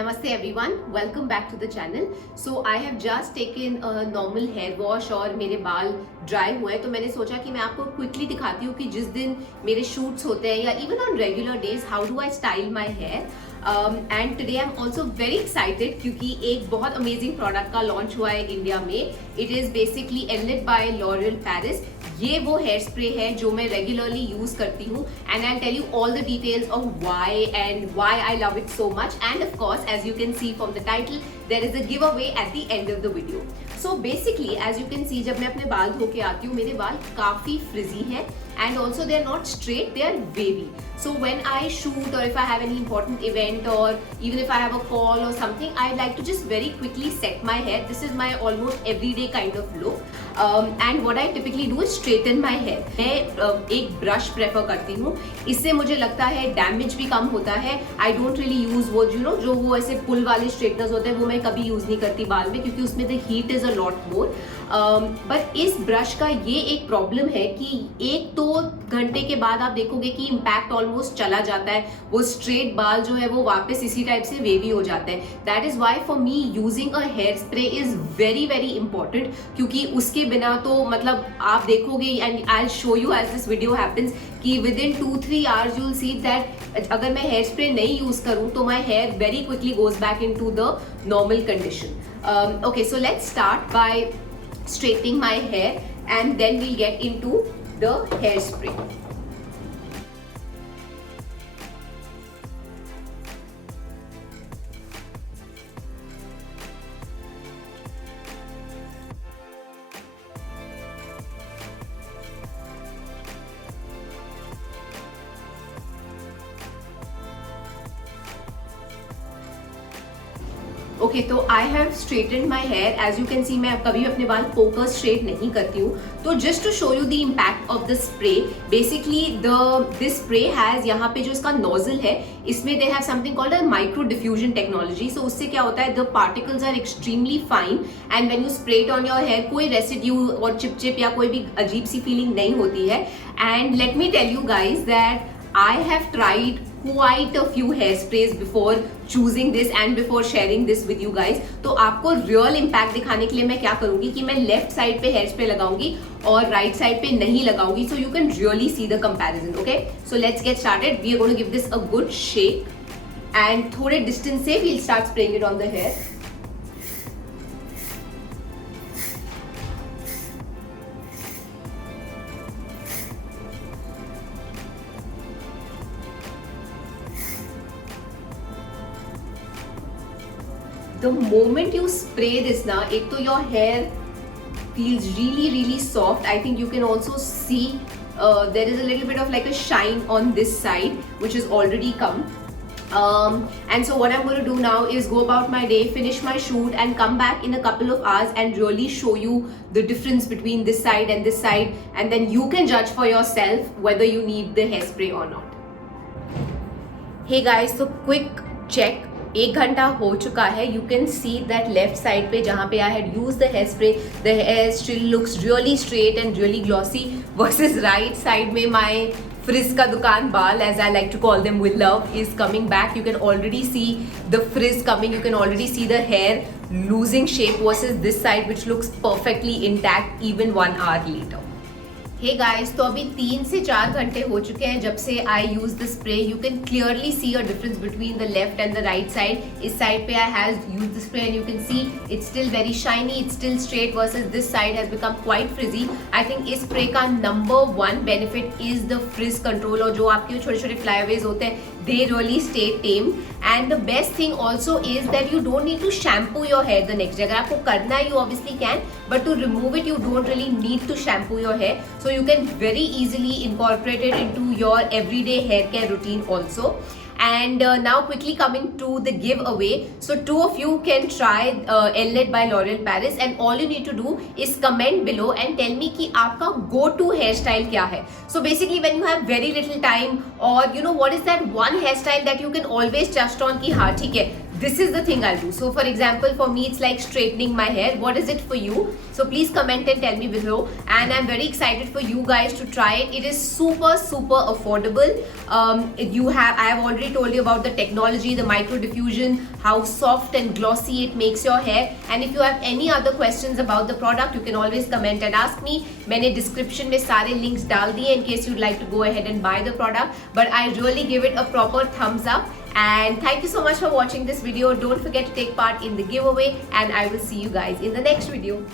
Namaste everyone, welcome back to the channel. So I have just taken a normal hair wash और मेरे बाल dry हुए हैं, तो मैंने सोचा कि मैं आपको क्विकली दिखाती हूँ कि जिस दिन मेरे शूट्स होते हैं या even on regular days how do I style my hair. And today I am also very excited क्योंकि एक बहुत अमेजिंग प्रोडक्ट का लॉन्च हुआ है इंडिया में. इट इज़ बेसिकली एनलेट बाय लॉरियल पेरिस. ये वो हेयर स्प्रे है जो मैं रेगुलरली यूज करती हूँ and I tell you all the details of why I love it so much. And of course as you can see from the title there is a giveaway at the end of the video. So basically as you can see जब मैं अपने बाल धो के आती हूँ मेरे बाल काफी फ्रिजी हैं and also they are not straight, they are wavy. So when I shoot or if I have any important event or even if I have a call or something, I like to just very quickly set my hair. This is my almost everyday kind of look. And what I typically do is straighten my hair. मैं एक brush prefer करती हूँ, इससे मुझे लगता है damage भी कम होता है. आई डोंट रियली यूज वो जो वो ऐसे पुल वाले स्ट्रेटनर्स होते हैं वो मैं कभी यूज नहीं करती बाल में क्योंकि उसमें the heat is a lot more. But इस ब्रश का ये एक प्रॉब्लम है कि एक तो घंटे के बाद आप देखोगे कि इम्पैक्ट ऑलमोस्ट चला जाता है, वो स्ट्रेट बाल जो है वो वापस इसी टाइप से वेवी हो जाते हैं. That is why for me using a hair spray is very very important क्योंकि उसके बिना तो मतलब आप देखोगे and I show you as this video happens कि within 2-3 hours you will see that अगर मैं हेयर स्प्रे नहीं यूज करूं तो my hair very quickly goes back into the normal condition. Okay, so let's start by straightening my hair and then we'll get into the hairspray. Okay, तो I have straightened my hair. As you can see मैं कभी अपने बाल poker straight नहीं करती हूँ. तो just to show you the impact of the spray, basically this spray has यहाँ पे जो इसका नोजल है इसमें they have something called a micro diffusion technology. So उससे क्या होता है the particles are extremely fine and when you spray it on your hair कोई रेसिड्यू और चिपचिप या कोई भी अजीब सी फीलिंग नहीं होती है. And let me tell you guys that I have tried quite a few hairsprays before choosing this and before sharing this with you guys. तो आपको real impact दिखाने के लिए मैं क्या करूंगी कि मैं left side पे hairspray लगाऊंगी और right side पे नहीं लगाऊंगी. So you can really see the comparison. Okay, so let's get started. We are going to give this a good shake and थोड़े distance से we'll start spraying it on the hair. The moment you spray this now, एक तो your hair feels really soft. I think you can also see there is a little bit of like a shine on this side which has already come. And so what I'm going to do now is go about my day, finish my shoot and come back in a couple of hours and really show you the difference between this side and this side, and then you can judge for yourself whether you need the hairspray or not. Hey guys, so quick check. 1 घंटा हो चुका है. You can see that left side पे जहाँ पे I had use the hair spray the hair still looks really straight and really glossy versus right side में my frizz का दुकान बाल, as I like to call them with love, is coming back. You can already see the frizz coming. You can already see the hair losing shape versus this side which looks perfectly intact even 1 hour later. Hey guys, तो अभी 3 से 4 घंटे हो चुके हैं जब से I use the spray. You can clearly see a difference between the left and the right side. इस साइड पे I have use the spray and you can see it's still very shiny, it's still straight versus this side has become quite frizzy. I think इस spray का number 1 benefit is the frizz control. और जो आपके छोटे छोटे फ्लाईअवेज होते हैं they really stay tame. And the best thing also is that you don't need to shampoo your hair the next day. अगर आपको करना है you obviously can, but to remove it you don't really need to shampoo your hair. So you can very easily incorporate it into your everyday hair care routine also. And now quickly coming to the giveaway. So 2 of you can try Elnet by L'Oreal Paris and all you need to do is comment below and tell me कि आपका go to hairstyle क्या है. So basically when you have very little time or you know what is that one hairstyle that you can always trust on कि हाँ ठीक है this is the thing I'll do. So for example, for me it's like straightening my hair. What is it for you? So please comment and tell me below, and I'm very excited for you guys to try it. It is super affordable. I have already told you about the technology, the micro diffusion, how soft and glossy it makes your hair. And if you have any other questions about the product, you can always comment and ask me. मैंने description में सारे links डाल दिए in case you'd like to go ahead and buy the product. But I really give it a proper thumbs up. And thank you so much for watching this video. Don't forget to take part in the giveaway, and I will see you guys in the next video.